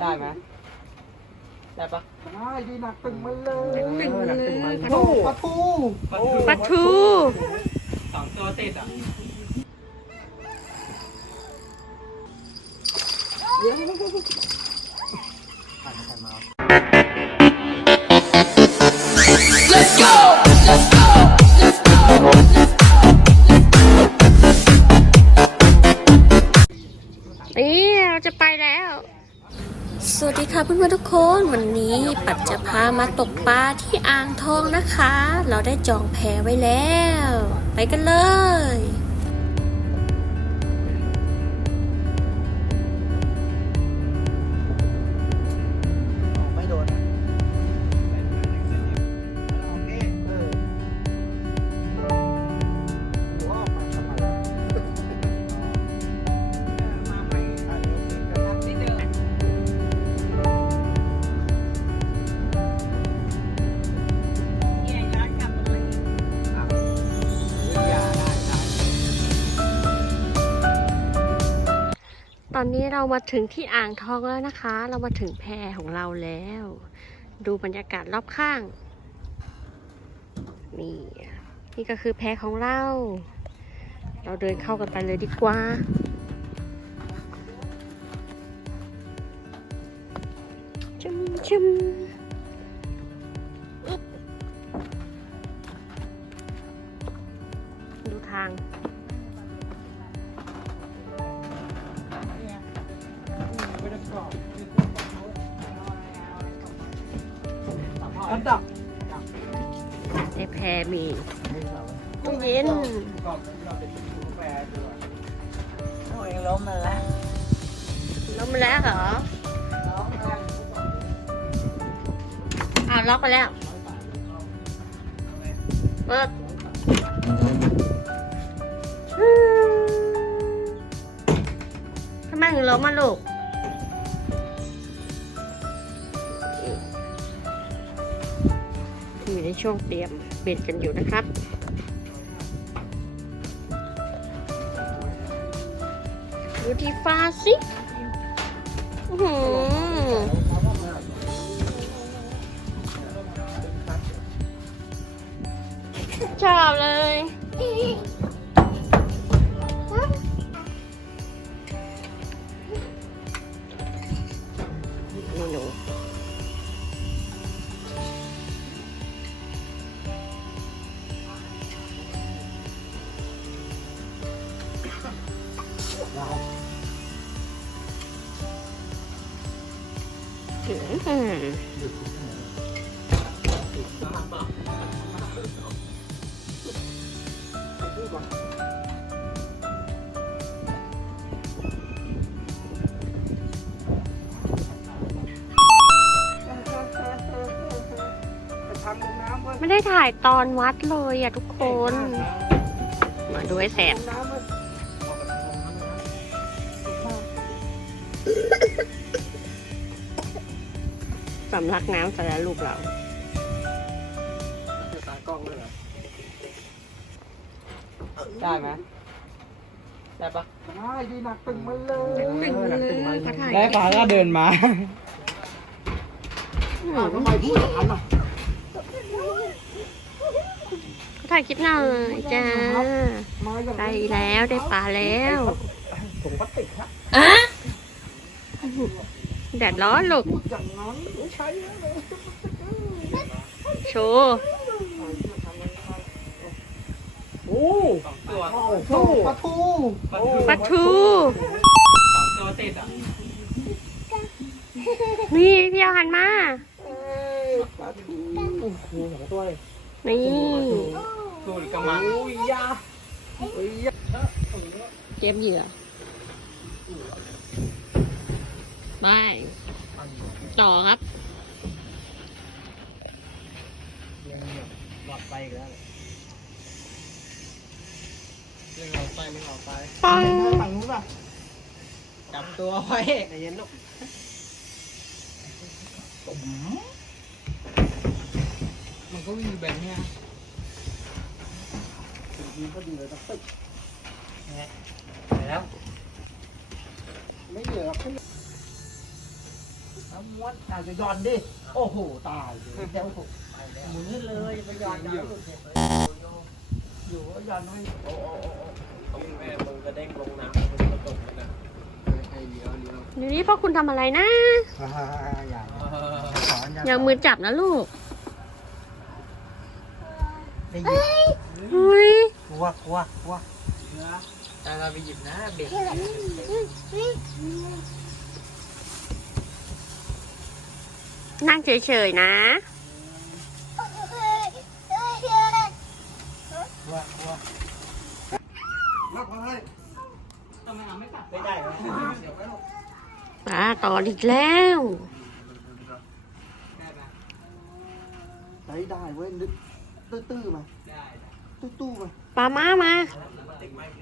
ได้ไหมได้ปะได้ดีหนักตึงมาเลยตึงเลยโอ้ปลาทูปลาทูสองตัวติดอะนี่ สวัสดีค่ะเพื่อนๆทุกคนวันนี้ปัดจะพามาตกปลาที่อ่างทองนะคะ เราได้จองแพไว้แล้ว ไปกันเลย อนนี้เรามาถึงที่อ่างทองแล้วนะคะ เรามาถึงแพของเราแล้ว ดูบรรยากาศรอบข้าง นี่นี่ก็คือแพของเรา เราเดินเข้ากันไปเลยดีกว่าชุมชุม ล็อกไปแล้วเปิดทำไมถึงล้มมาลูกอยู่ในช่วงเตรียมเบ็ดกันอยู่นะครับดูที่ฟ้าสิ ไม่ได้ถ่ายตอนวัดเลยอะทุกคน มาดูไอ้แสบ สำลักน้ำใส่แล้วลูกเราตากล้องเลยเหรอได้ไหมได้ปะได้ดีหนักตึงมาเลยตึงเลยเขาถ่ายได้ปลาก็เดินมาอ้าวทำไมพูดอย่างนั้นอะเขาถ่ายคลิปหน่อยจ้ามาอย่างได้แล้วได้ปลาแล้วถุงพลาสติกฮะ แดดร้อนลูกพูดอย่างนั้นไม่ใช่เลยโชว์โอ้สองตัวโหปลาทูปลาทูสองตัวติดอะนี่พี่เอาหันมาเอ้ยปลาทูโอ้โหสองตัวเลยนี่ตูหรือกระมังโอ้ยยาโอ้ยยาเจ็บเหยื่อ ไป ต่อครับหลอดไปอีกแล้วเรื่องเราไปไม่เราไปปังฝั่งนู้นป่ะจับตัวไว้ใจเย็นลูกมันก็วิ่งอยู่แบบเนี้ยดีก็ดีเลยต้องตึกไปแล้ว ไม่เหลือหร อกเอาม้วนอาจจะหย่อนดิ โอ้โห ตายเลยเดี๋ยวผมหมุนเลยไปหย่อนหย่อนอยู่ก็หย่อนไว้โอ้โอ้โอ้แม่มึงกระเด้งลงน้ำมึงกระตกเลยนะให้เลี้ยวเลี้ยวอยู่นี่พ่อคุณทำอะไรนะฮ่าฮ่าฮ่าอย่าสอนอย่ามือจับนะลูกได้ยินเฮ้ยกลัวกลัวกลัวแต่เราไปหยิบนะเบรก นั่งเฉยๆนะกลัวกลัวทำไมเอาไม่กลับไม่ได้ไหมเดี๋ยวไปหลบปลาต่ออีกแล้วได้ไหมได้ได้เว้ยนึกตื้อๆมาได้ตู้ๆมาปลาม้ามา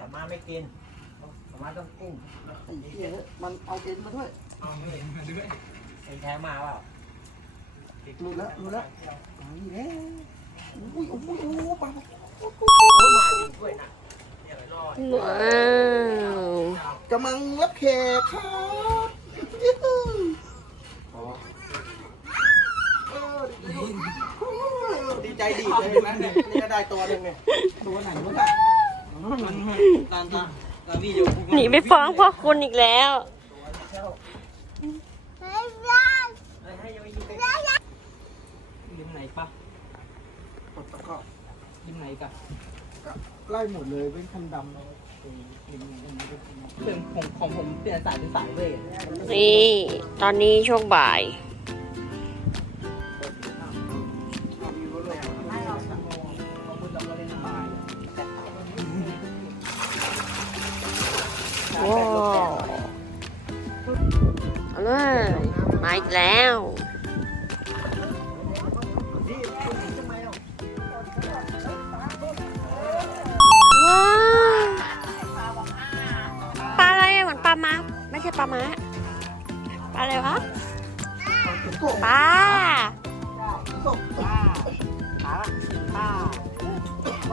สามาไม่กินสามาต้องกุ้งไอ้เหี้ยมันเอาเอ็นมาด้วย เอาเห็นมาด้วยเอ็นแท้มาเปล่า หลุดแล้วหลุดแล้วตายแล้วอุ้ยโอ้โหโอ้โหปลาโอ้มาจริงด้วยนะว้าวกำลังรับแขกครับดีใจดีเลยนะเนี่ยนี่ก็ได้ตัวหนึ่งเนี่ยตัวไหนวะเนี่ยตาตาตามพี่อยู่หนีไปฟ้องพ่อคุณอีกแล้ว ให้ยังไม่ยิงไปยิงไหน ปะกดตะกร้อยิงไหนกะไล่หมดเลยเป็นคันดำเรื่องของของผมเปลี่ยนสายเป็นสายเวทนี่ ตอนนี้ช่วงบ่ายให้เราสังโมเขาพูดเราก็เล่นสบายว้าว เอาเลย มาอีกแล้วว้ ช่ปลาม้าปลาอะไรวะปลา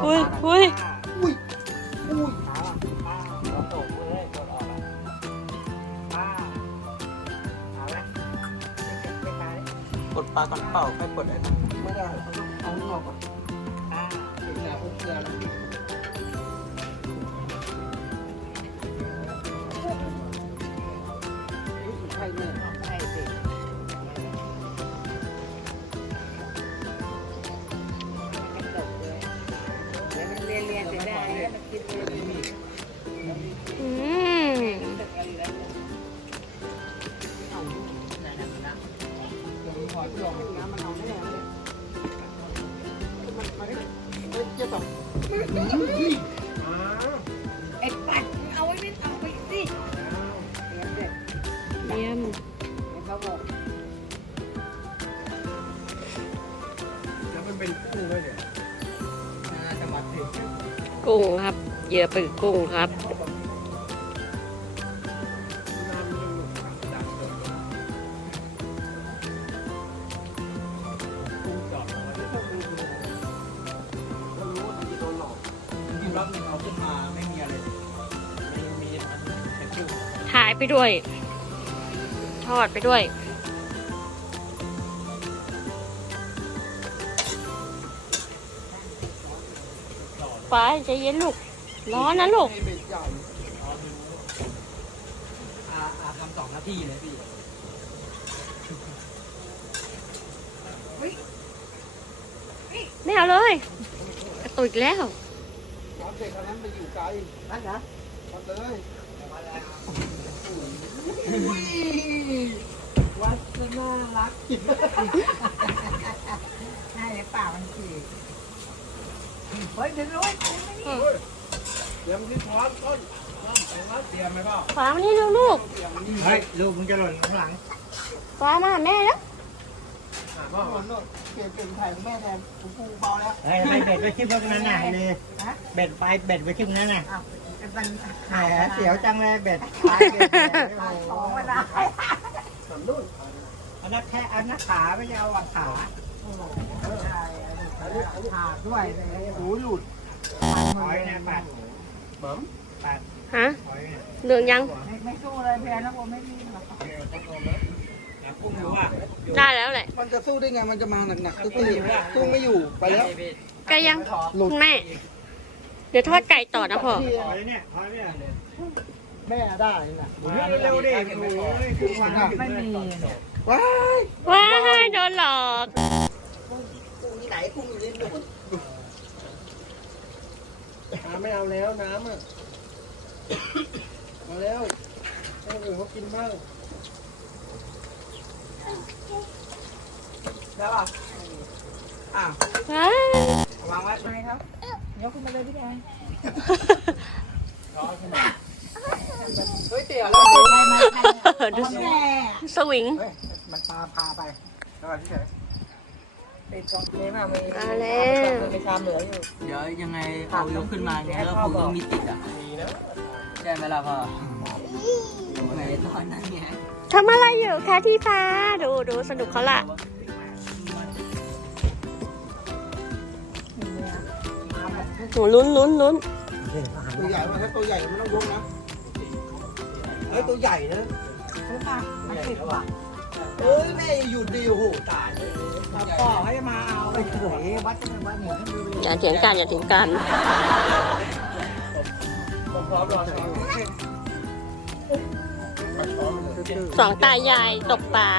อุ้ยอุ้ยอุ้ยอุ้ยกดปลาก่อนเปล่าค่อยกดไอ้นั่นไม่ได้เอาเงาก่อนเกลือพวกเกลือแล้ว ไอ้ปัดเอาไว้ไม่เอาไปสิเยี่ยมแล้วมันเป็นคู่ด้วยเนี่ยน่าจะมัดถึงกุ้งครับ เหยื่อเป็นกุ้งครับ ไปด้วย ทอดไปด้วย ไปใจเย็นลูก ร้อนนะลูกให้เบ็ดใหญ่อาอาทำสองนาทีเลยพี่ไม่เอาเลยกระตุกอีกแล้ว น้ำเด็กคนนั้นไปอยู่ไกลนั่นนะทำเลย วัดจะน่ารักใช่เปล่ามันคือเฮ้ยเดี๋ยวรู้เดี๋ยมันที่ช้อนต้นต้นไปว่าเตรียมไหมพ่อฟ้ามานี่เร็วลูก เฮ้ยลูกมึงจะหล่นข้างหลังฟ้ามาหาแม่แล้วพ่อโน่นโน่นเปลี่ยนเปลี่ยนถ่ายของแม่แทนผมกูเบาแล้วเฮ้ยไปเบ็ดไว้ชิมตรงนั้นน่ะเลยเบ็ดไปเบ็ดไว้ชิมนั้นน่ะ มันแหมเสียวจังเลยเบ็ดไปเบ็ดเนี่ยโอ้โหของมันได้สำนุ่นเอานักแค่เอานักขาไม่เอาอะขาขาดด้วยหูหลุดหอยเนี่ยปัดเหมิมปัดฮะหอยเนี่ยเหลืองยัง ไม่ไม่สู้เลยเพียนะผมไม่มีหรอกเดี๋ยวต้องเอาเลยกุ้งอยู่ได้แล้วแหละมันจะสู้ได้ไง มันจะมาหนักๆตื้อๆสู้ไม่อยู่ ไปแล้ว ไก่ยัง หลุดคุณแม่ เดี๋ยวทอดไก่ต่อนะพ่อ พอแล้วเนี่ยพอแล้วเนี่ยแม่ได้นะหมุนเร็วๆดิโอ้ยครึ่งวันไม่มีว้ายว้ายโดนหลอกไหนกุ้งอยู่ในนู้นน้ำไม่เอาแล้วน้ำอะมาแล้วให้คนอื่นเขากินบ้างได้ป่ะอ้าวว้าย วางไว้ไปครับ ยกขึ้นมาเลยพี่แดงเฮ้ยเตี๋ยวแล้วดูสิสวิงมันปลาพาไปแล้วก็ที่ไหนติดกองนี้มามีมาแล้วมีชามเหลืออยู่เดี๋ยวยังไงเอายกขึ้นมาไงแล้วคงต้องมีติดอะใช่ไหมล่ะพ่อไหนตอนนั้นไงทำอะไรอยู่คะที่ฟ้าดูดูสนุกเขาละ หนูลุ้นลุ้นลุ้นตัวใหญ่มาถ้าตัวใหญ่มันต้องยกนะเฮ้ยตัวใหญ่นะซื้อมามันติดว่ะเอ้ยแม่อย่าหยุดดิโอ้โหตายเลยมาต่อให้มาเอาไปเฉยวัดจะเป็นวัดหมูให้ดูอย่าเถียงกันอย่าเถียงกันผมพร้อมรอช้อนสองตายายตกปลา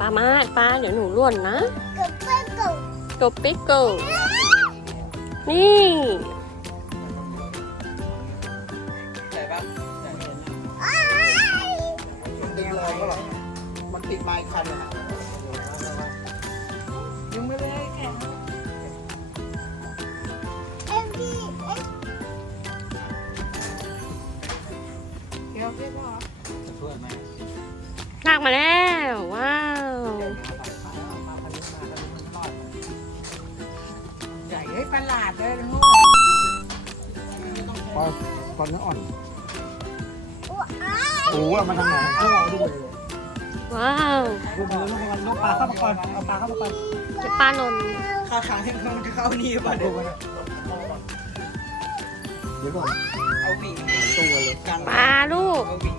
ปลามากปลาเดี๋ยวหนูร่วนนะกบปิกโกนี่ใส่ป่ะมันดึงแรงก็หรอมันติดไม้คันอะยังไม่ได้แข่งเดี๋ยวพี่พ่อช่วยไหม ลากมาแล้ว ว้าวใหญ่เฮ้ยประหลาดเลยลูกปล่อยปล่อยเนื้ออ่อนโอ้โหเอามาทางไหนเอาเอาด้วยเลยว้าวลูกมือลูกมันลูกปลาเข้ามาก่อนเอาปลาเข้ามาก่อนจะปลาหล่นข้าวทางให้มันจะเข้านี่ป่ะเดี๋ยวเดี๋ยวก่อนเอาวิ่งตัวเลยกลางปลาลูกเอาวิ่ง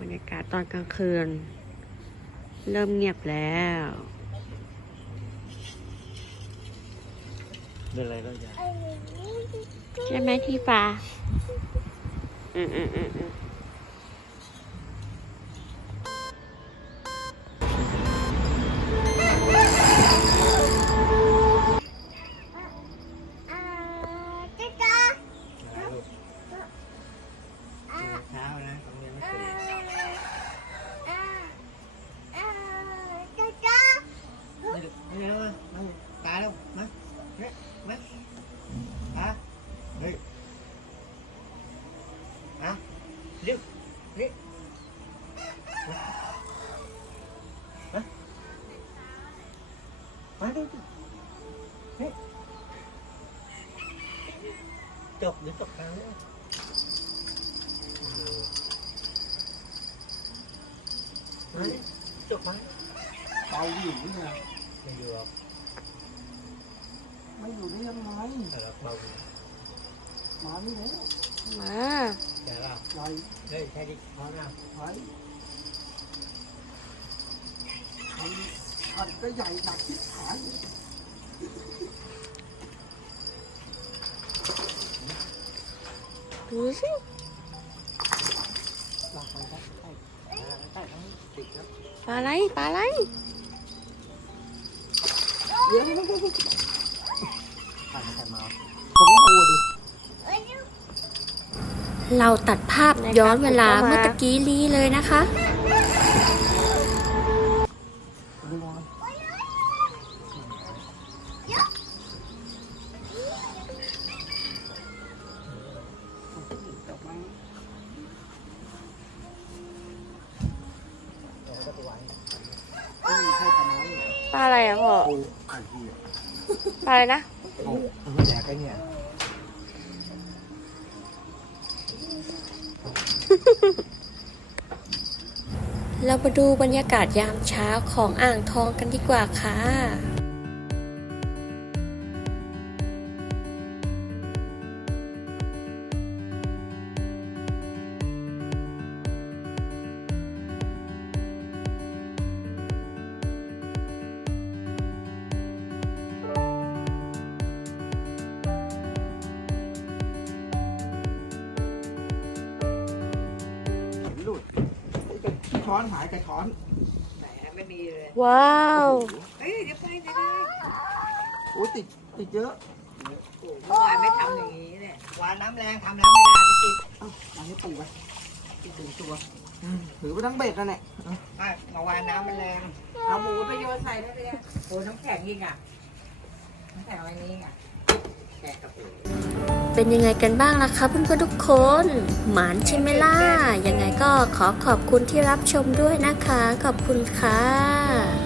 บรรยากาศตอนกลางคืน เริ่มเงียบแล้วเดินอะไรก็อย่าใช่ไหมที่ฟ้าอืมอืมอืม มาดูเฮ้ยจบหรือจบกลางเนี่ยเฮ้ยจบไหมเบาอยู่นี่ไงไม่อ ยู่หรอกไม่อยู่ได้ยังไงแต่ละเบาอยู่มานี่แล้วมาแต่ละใหญ่หนก็ใหญ่หนักที่ขายดูสิลักไปได้ใกล้ใกล้ทั้งติดแล้วปลาอะไรปลาอะไรเดี๋ยวผ่านใครมาผมก็กลัวดิเราตัดภาพย้อนเวลาเมื่อตะกี้นี้เลยนะคะ อะไรอะพ่อโอ้ไอ้เหี้ยปลาอะไรนะโอ้แดกไอ้เนี่ยเเรามาดูบรรยากาศยามเช้าของอ่างทองกันดีกว่าค่ะ ว้าวเฮ้ยเดี๋ยวไปเดี๋ยวไปโอ้ติดติดเยอะเมื่อวานไม่ทำอย่างนี้เนี่ยวานน้ำแรงทำแล้วไม่ได้มันติดเอ้าอันนี้ปูไปติดถึงตัวอืมถือไปทั้งเบ็ดนั่นแหละไม่เมื่อวานน้ำมันแรงเอาหมูไปโยนใส่ได้เลยโอ้น้ำแข็งอีกอะน้ำแข็งอะไรนี้อะแกะกระปุก เป็นยังไงกันบ้างล่ะคะเพื่อนๆทุกคน หมานใช่ไหมล่ะยังไงก็ขอขอบคุณที่รับชมด้วยนะคะ ขอบคุณค่ะ